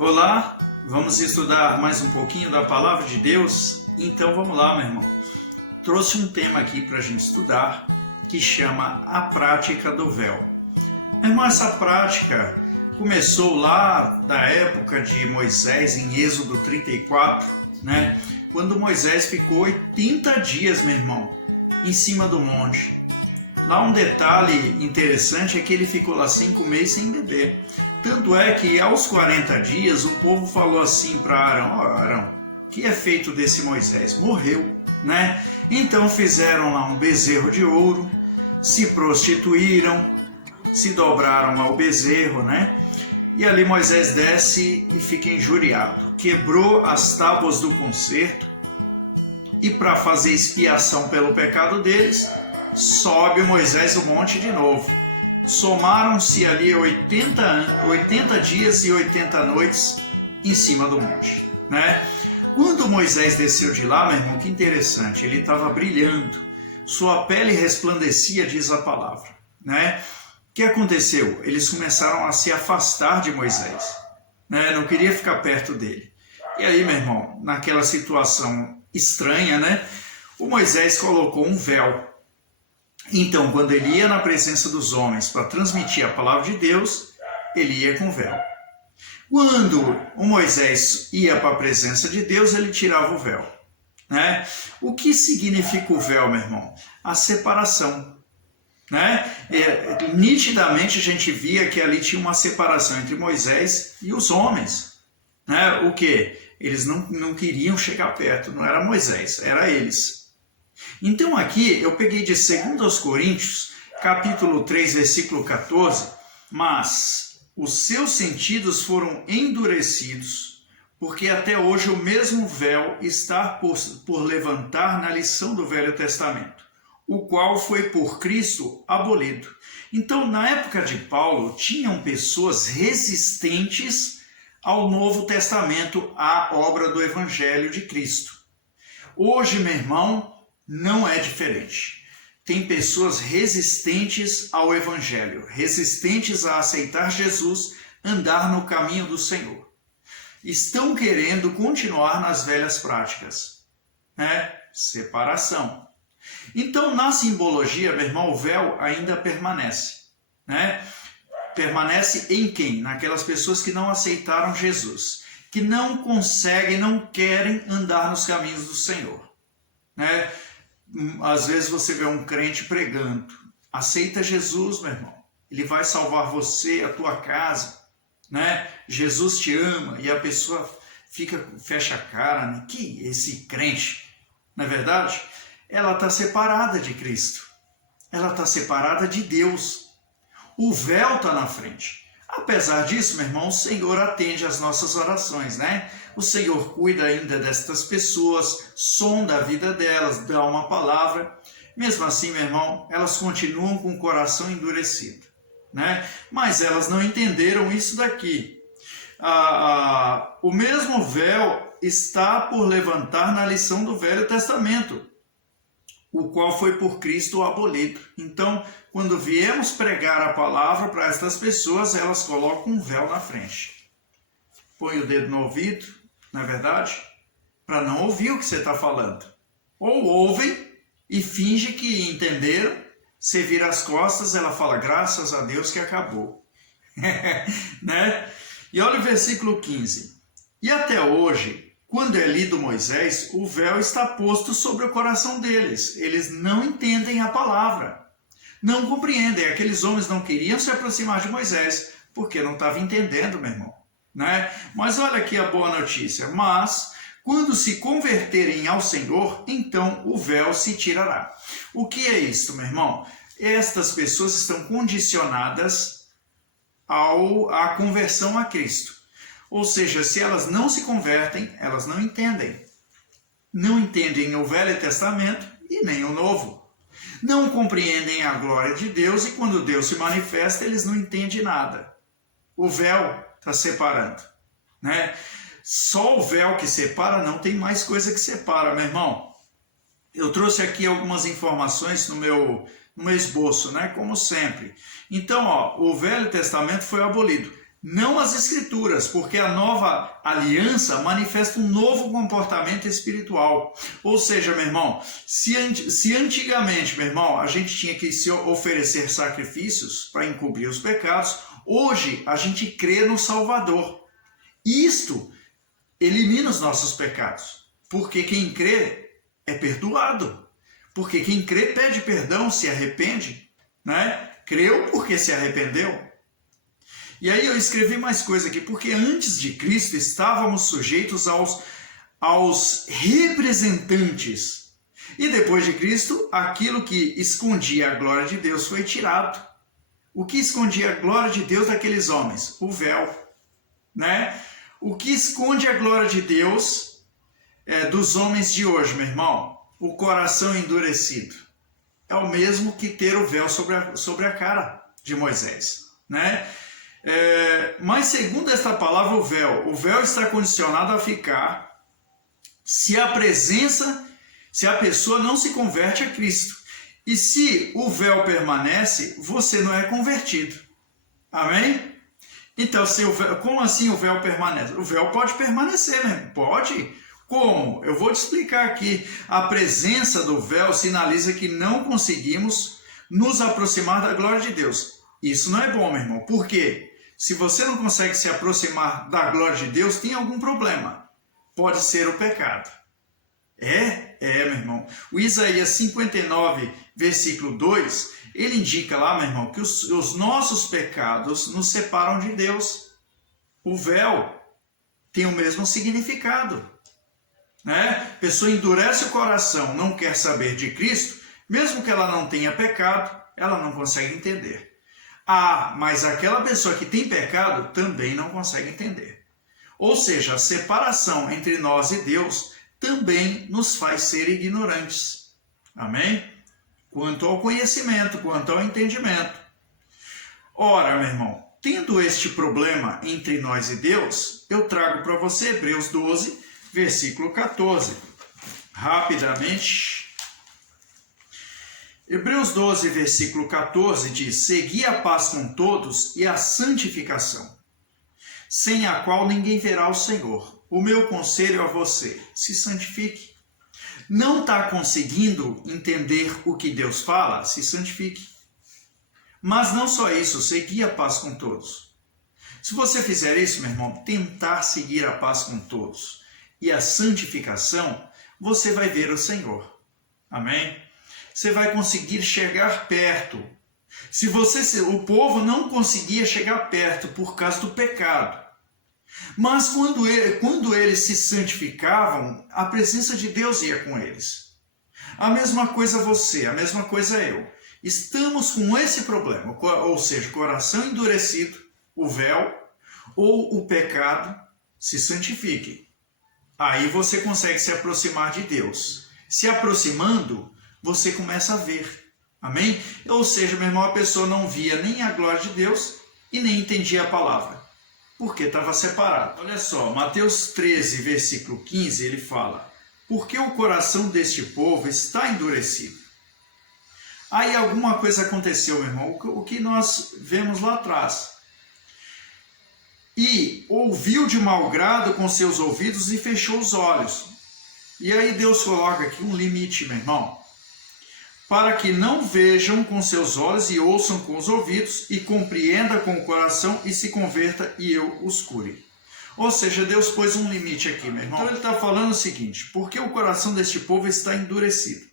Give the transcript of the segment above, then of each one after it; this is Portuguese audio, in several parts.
Olá, vamos estudar mais um pouquinho da Palavra de Deus? Então vamos lá, meu irmão. Trouxe um tema aqui para a gente estudar que chama a prática do véu. Meu irmão, essa prática começou lá da época de Moisés, em Êxodo 34, né? Quando Moisés ficou 80 dias, meu irmão, em cima do monte. Lá um detalhe interessante é que ele ficou lá sem comer e sem beber. Tanto é que aos 40 dias o povo falou assim para Arão: ó, Arão, o que é feito desse Moisés? Morreu, né? Então fizeram lá um bezerro de ouro, se prostituíram, se dobraram ao bezerro, né? E ali Moisés desce e fica injuriado. Quebrou as tábuas do concerto e para fazer expiação pelo pecado deles, sobe Moisés o monte de novo. Somaram-se ali 80 dias e 80 noites em cima do monte, né? Quando Moisés desceu de lá, meu irmão, que interessante, ele estava brilhando, sua pele resplandecia, diz a palavra, né? O que aconteceu? Eles começaram a se afastar de Moisés, né? Não queria ficar perto dele. E aí, meu irmão, naquela situação estranha, né? O Moisés colocou um véu. Então, quando ele ia na presença dos homens para transmitir a palavra de Deus, ele ia com véu. Quando o Moisés ia para a presença de Deus, ele tirava o véu, né? O que significa o véu, meu irmão? A separação, né? Nitidamente a gente via que ali tinha uma separação entre Moisés e os homens, né? O que? Eles não queriam chegar perto, não era Moisés, era eles. Então aqui eu peguei de 2 Coríntios, capítulo 3, versículo 14, mas os seus sentidos foram endurecidos, porque até hoje o mesmo véu está por levantar na lição do Velho Testamento, o qual foi por Cristo abolido. Então, na época de Paulo, tinham pessoas resistentes ao Novo Testamento, à obra do Evangelho de Cristo. Hoje, meu irmão, não é diferente. Tem pessoas resistentes ao Evangelho, resistentes a aceitar Jesus, andar no caminho do Senhor. Estão querendo continuar nas velhas práticas, né? Separação. Então, na simbologia, meu irmão, o véu ainda permanece, né? Permanece em quem? Naquelas pessoas que não aceitaram Jesus, que não conseguem, não querem andar nos caminhos do Senhor, né? Às vezes você vê um crente pregando: aceita Jesus, meu irmão, ele vai salvar você, a tua casa, né? Jesus te ama, e a pessoa fecha a cara, né? Que esse crente, não é verdade? Ela está separada de Cristo, ela está separada de Deus, o véu está na frente. Apesar disso, meu irmão, o Senhor atende às nossas orações, né? O Senhor cuida ainda destas pessoas, sonda a vida delas, dá uma palavra. Mesmo assim, meu irmão, elas continuam com o coração endurecido, né? Mas elas não entenderam isso daqui. O mesmo véu está por levantar na lição do Velho Testamento, o qual foi por Cristo abolido. Então, quando viemos pregar a palavra para estas pessoas, elas colocam um véu na frente. Põe o dedo no ouvido, não é verdade? Para não ouvir o que você está falando. Ou ouvem e fingem que entenderam, você vira as costas, ela fala: graças a Deus que acabou. Né? E olha o versículo 15. E até hoje, quando é lido Moisés, o véu está posto sobre o coração deles. Eles não entendem a palavra, não compreendem. Aqueles homens não queriam se aproximar de Moisés, porque não estavam entendendo, meu irmão, né? Mas olha aqui a boa notícia: mas quando se converterem ao Senhor, então o véu se tirará. O que é isto, meu irmão? Estas pessoas estão condicionadas à conversão a Cristo. Ou seja, se elas não se convertem, elas não entendem. Não entendem o Velho Testamento e nem o Novo. Não compreendem a glória de Deus, e quando Deus se manifesta, eles não entendem nada. O véu está separando, né? Só o véu que separa, não tem mais coisa que separa, meu irmão. Eu trouxe aqui algumas informações no meu esboço, né? Como sempre. Então, ó, o Velho Testamento foi abolido. não as Escrituras, porque a nova aliança manifesta um novo comportamento espiritual. Ou seja, meu irmão, se antigamente, meu irmão, a gente tinha que se oferecer sacrifícios para encobrir os pecados, hoje a gente crê no Salvador. Isto elimina os nossos pecados, porque quem crê é perdoado. Porque quem crê pede perdão, se arrepende, né? Creu porque se arrependeu. E aí eu escrevi mais coisa aqui, porque antes de Cristo estávamos sujeitos aos representantes. E depois de Cristo, aquilo que escondia a glória de Deus foi tirado. O que escondia a glória de Deus daqueles homens? O véu, né? O que esconde a glória de Deus dos homens de hoje, meu irmão? O coração endurecido. É o mesmo que ter o véu sobre a cara de Moisés, né? Mas segundo esta palavra, o véu está condicionado a ficar se a pessoa não se converte a Cristo. E se o véu permanece, você não é convertido. Amém? Então, como assim o véu permanece? O véu pode permanecer, né? Pode. Como? Eu vou te explicar aqui. A presença do véu sinaliza que não conseguimos nos aproximar da glória de Deus. Isso não é bom, meu irmão. Por quê? Se você não consegue se aproximar da glória de Deus, tem algum problema. Pode ser o pecado. Meu irmão. O Isaías 59, versículo 2, ele indica lá, meu irmão, que os nossos pecados nos separam de Deus. O véu tem o mesmo significado, né? A pessoa endurece o coração, não quer saber de Cristo, mesmo que ela não tenha pecado, ela não consegue entender. Mas aquela pessoa que tem pecado também não consegue entender. Ou seja, a separação entre nós e Deus também nos faz ser ignorantes. Amém? Quanto ao conhecimento, quanto ao entendimento. Ora, meu irmão, tendo este problema entre nós e Deus, eu trago para você Hebreus 12, versículo 14. Rapidamente. Hebreus 12, versículo 14 diz: segui a paz com todos e a santificação, sem a qual ninguém verá o Senhor. O meu conselho a você: se santifique. Não está conseguindo entender o que Deus fala? Se santifique. Mas não só isso, seguir a paz com todos. Se você fizer isso, meu irmão, tentar seguir a paz com todos e a santificação, você vai ver o Senhor. Amém? Você vai conseguir chegar perto. O povo não conseguia chegar perto por causa do pecado. Mas quando eles se santificavam, a presença de Deus ia com eles. A mesma coisa você, a mesma coisa eu. Estamos com esse problema, ou seja, coração endurecido, o véu, ou o pecado, se santifique. Aí você consegue se aproximar de Deus. Se aproximando, você começa a ver. Amém? Ou seja, meu irmão, a pessoa não via nem a glória de Deus e nem entendia a palavra, porque estava separado. Olha só, Mateus 13, versículo 15, ele fala: porque o coração deste povo está endurecido. Aí alguma coisa aconteceu, meu irmão, o que nós vemos lá atrás. E ouviu de mau grado com seus ouvidos e fechou os olhos. E aí Deus coloca aqui um limite, meu irmão, para que não vejam com seus olhos e ouçam com os ouvidos e compreenda com o coração e se converta e eu os cure. Ou seja, Deus pôs um limite aqui, meu irmão. Então ele está falando o seguinte: porque o coração deste povo está endurecido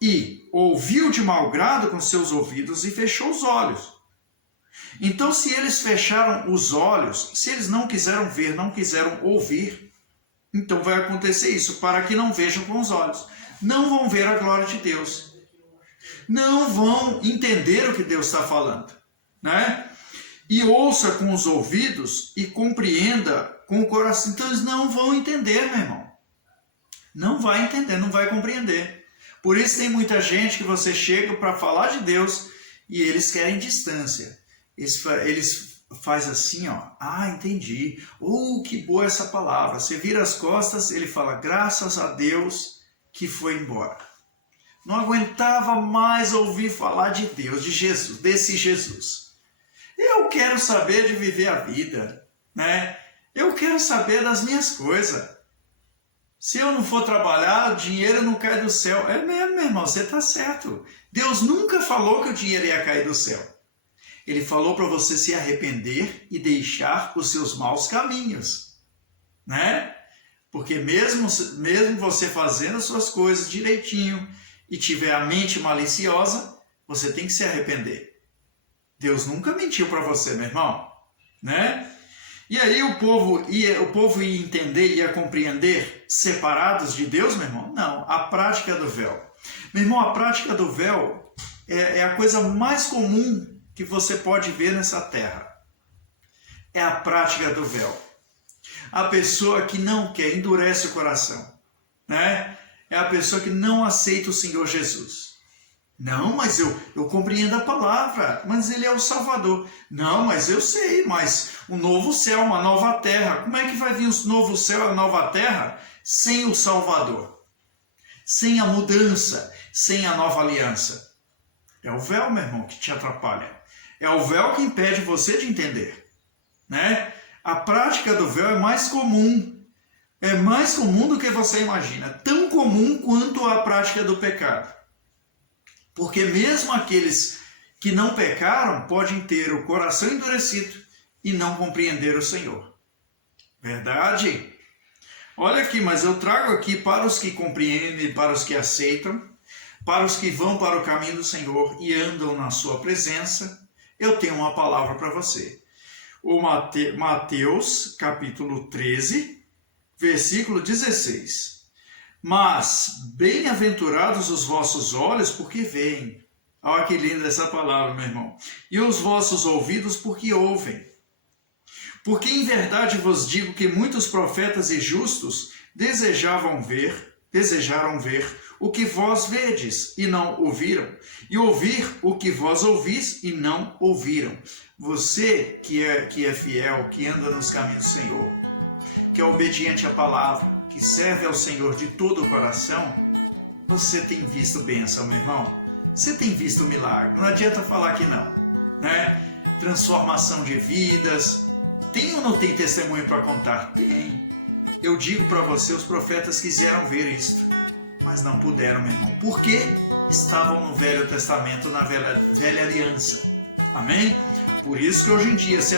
e ouviu de mau grado com seus ouvidos e fechou os olhos. Então, se eles fecharam os olhos, se eles não quiseram ver, não quiseram ouvir, então vai acontecer isso, para que não vejam com os olhos. Não vão ver a glória de Deus. Não vão entender o que Deus está falando, né? E ouça com os ouvidos e compreenda com o coração. Então, eles não vão entender, meu irmão. Não vai entender, não vai compreender. Por isso tem muita gente que você chega para falar de Deus e eles querem distância. Eles fazem assim, ó: ah, entendi. Que boa essa palavra. Você vira as costas, ele fala: graças a Deus que foi embora. Não aguentava mais ouvir falar de Deus, de Jesus, desse Jesus. Eu quero saber de viver a vida, né? Eu quero saber das minhas coisas. Se eu não for trabalhar, o dinheiro não cai do céu. É mesmo, meu irmão, você está certo. Deus nunca falou que o dinheiro ia cair do céu. Ele falou para você se arrepender e deixar os seus maus caminhos, né? Porque mesmo você fazendo as suas coisas direitinho e tiver a mente maliciosa, você tem que se arrepender. Deus nunca mentiu para você, meu irmão, né? E aí o povo ia entender, ia compreender separados de Deus, meu irmão? Não, a prática do véu. Meu irmão, a prática do véu é a coisa mais comum que você pode ver nessa terra. É a prática do véu. A pessoa que não quer, endurece o coração, né? É a pessoa que não aceita o Senhor Jesus. Não, mas eu compreendo a palavra, mas Ele é o Salvador. Não, mas eu sei, mas um novo céu, uma nova terra. Como é que vai vir o novo céu e a nova terra sem o Salvador? Sem a mudança, sem a nova aliança. É o véu, meu irmão, que te atrapalha. É o véu que impede você de entender, né? A prática do véu é mais comum. É mais comum do que você imagina. Tão comum quanto a prática do pecado. Porque mesmo aqueles que não pecaram podem ter o coração endurecido e não compreender o Senhor. Verdade? Olha aqui, mas eu trago aqui para os que compreendem, para os que aceitam, para os que vão para o caminho do Senhor e andam na sua presença, eu tenho uma palavra para você. O Mateus, capítulo 13, versículo 16. Mas bem-aventurados os vossos olhos, porque veem. Olha que linda essa palavra, meu irmão. E os vossos ouvidos, porque ouvem. Porque em verdade vos digo que muitos profetas e justos desejaram ver o que vós vedes e não ouviram, e ouvir o que vós ouvis e não ouviram. Você que é fiel, que anda nos caminhos do Senhor, que é obediente à palavra, que serve ao Senhor de todo o coração, você tem visto bênção, meu irmão. Você tem visto milagre. Não adianta falar que não, né? Transformação de vidas. Tem ou não tem testemunho para contar? Tem. Eu digo para você, os profetas quiseram ver isto, mas não puderam, meu irmão. Por quê? Estavam no Velho Testamento, na velha aliança. Amém? Por isso que hoje em dia, se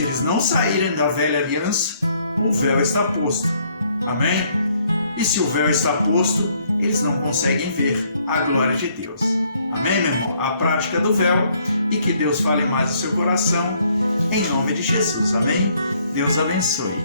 eles não saírem da velha aliança, o véu está posto. Amém? E se o véu está posto, eles não conseguem ver a glória de Deus. Amém, meu irmão? A prática do véu, e que Deus fale mais no seu coração, em nome de Jesus. Amém? Deus abençoe.